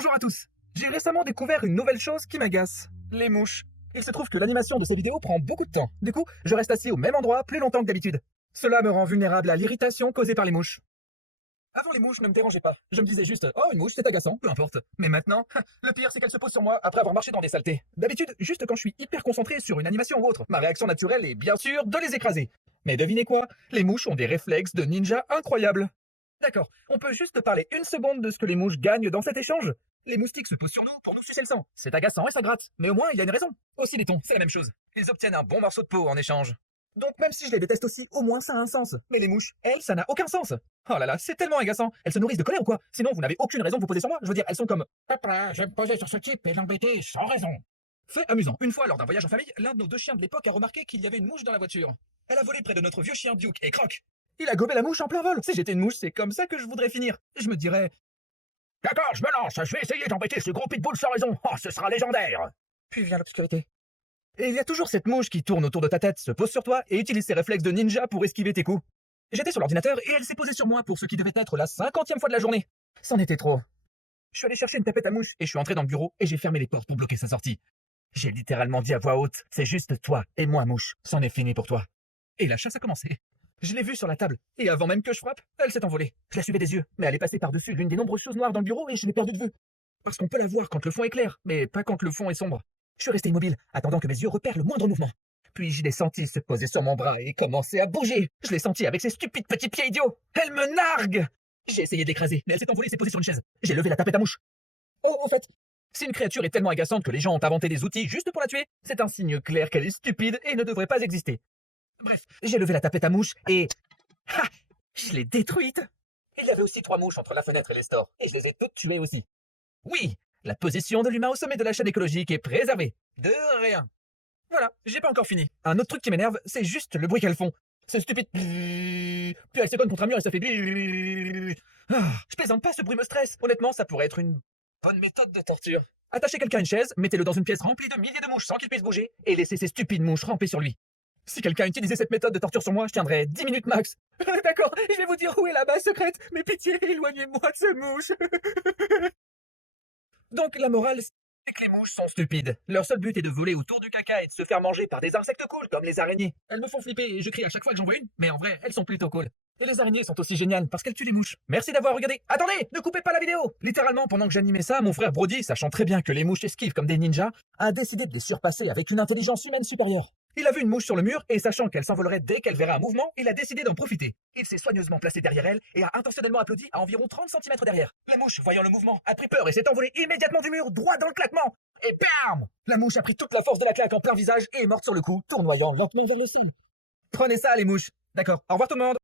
Bonjour à tous. J'ai récemment découvert une nouvelle chose qui m'agace. Les mouches. Il se trouve que l'animation de ces vidéos prend beaucoup de temps. Du coup, je reste assis au même endroit plus longtemps que d'habitude. Cela me rend vulnérable à l'irritation causée par les mouches. Avant, les mouches ne me dérangeaient pas. Je me disais juste, oh, une mouche, c'est agaçant, peu importe. Mais maintenant, le pire, c'est qu'elle se pose sur moi après avoir marché dans des saletés. D'habitude, juste quand je suis hyper concentré sur une animation ou autre, ma réaction naturelle est bien sûr de les écraser. Mais devinez quoi? Les mouches ont des réflexes de ninja incroyables. D'accord, on peut juste parler une seconde de ce que les mouches gagnent dans cet échange. Les moustiques se posent sur nous pour nous sucer le sang. C'est agaçant et ça gratte, mais au moins il y a une raison. Aussi les thons, c'est la même chose. Ils obtiennent un bon morceau de peau en échange. Donc même si je les déteste aussi, au moins ça a un sens. Mais les mouches, elles, ça n'a aucun sens. Oh là là, c'est tellement agaçant. Elles se nourrissent de colère ou quoi? Sinon vous n'avez aucune raison de vous poser sur moi. Je veux dire, elles sont comme... Papa, je vais me poser sur ce type et l'embêter sans raison. Fait amusant. Une fois, lors d'un voyage en famille, l'un de nos deux chiens de l'époque a remarqué qu'il y avait une mouche dans la voiture. Elle a volé près de notre vieux chien Duke et Croc. Il a gobé la mouche en plein vol. Si j'étais une mouche, c'est comme ça que je voudrais finir. Je me dirais... D'accord, je me lance, je vais essayer d'embêter ce gros pitbull sans raison. Oh, ce sera légendaire. Puis vient l'obscurité. Et il y a toujours cette mouche qui tourne autour de ta tête, se pose sur toi et utilise ses réflexes de ninja pour esquiver tes coups. J'étais sur l'ordinateur et elle s'est posée sur moi pour ce qui devait être la 50e fois de la journée. C'en était trop. Je suis allé chercher une tapette à mouche et je suis entré dans le bureau et j'ai fermé les portes pour bloquer sa sortie. J'ai littéralement dit à voix haute, c'est juste toi et moi mouche, c'en est fini pour toi. Et la chasse a commencé. Je l'ai vue sur la table, et avant même que je frappe, elle s'est envolée. Je la suivais des yeux, mais elle est passée par-dessus l'une des nombreuses choses noires dans le bureau et je l'ai perdue de vue. Parce qu'on peut la voir quand le fond est clair, mais pas quand le fond est sombre. Je suis resté immobile, attendant que mes yeux repèrent le moindre mouvement. Puis je l'ai sentie se poser sur mon bras et commencer à bouger. Je l'ai sentie avec ses stupides petits pieds idiots. Elle me nargue! J'ai essayé de l'écraser, mais elle s'est envolée et s'est posée sur une chaise. J'ai levé la tapette à mouche. Oh, en fait, si une créature est tellement agaçante que les gens ont inventé des outils juste pour la tuer, c'est un signe clair qu'elle est stupide et ne devrait pas exister. Bref, j'ai levé la tapette à mouche et... Ha! Je l'ai détruite! Il y avait aussi 3 mouches entre la fenêtre et les stores, et je les ai toutes tuées aussi. Oui, la position de l'humain au sommet de la chaîne écologique est préservée. De rien. Voilà, j'ai pas encore fini. Un autre truc qui m'énerve, c'est juste le bruit qu'elles font. Ce stupide... Puis elle se cogne contre un mur et ça fait... Je plaisante pas, ce bruit me stresse. Honnêtement, ça pourrait être une bonne méthode de torture. Attachez quelqu'un à une chaise, mettez-le dans une pièce remplie de milliers de mouches sans qu'il puisse bouger, et laissez ces stupides mouches ramper sur lui. Si quelqu'un utilisait cette méthode de torture sur moi, je tiendrais 10 minutes max. D'accord, je vais vous dire où est la base secrète, mais pitié, éloignez-moi de ces mouches. Donc la morale, c'est que les mouches sont stupides. Leur seul but est de voler autour du caca et de se faire manger par des insectes cool, comme les araignées. Elles me font flipper et je crie à chaque fois que j'en vois une, mais en vrai, elles sont plutôt cool. Et les araignées sont aussi géniales parce qu'elles tuent les mouches. Merci d'avoir regardé. Attendez, ne coupez pas la vidéo. Littéralement, pendant que j'animais ça, mon frère Brody, sachant très bien que les mouches esquivent comme des ninjas, a décidé de les surpasser avec une intelligence humaine supérieure. Il a vu une mouche sur le mur et sachant qu'elle s'envolerait dès qu'elle verrait un mouvement, il a décidé d'en profiter. Il s'est soigneusement placé derrière elle et a intentionnellement applaudi à environ 30 cm derrière. La mouche, voyant le mouvement, a pris peur et s'est envolée immédiatement du mur, droit dans le claquement. Et bam! La mouche a pris toute la force de la claque en plein visage et est morte sur le coup, tournoyant lentement vers le sol. Prenez ça, les mouches. D'accord, au revoir tout le monde.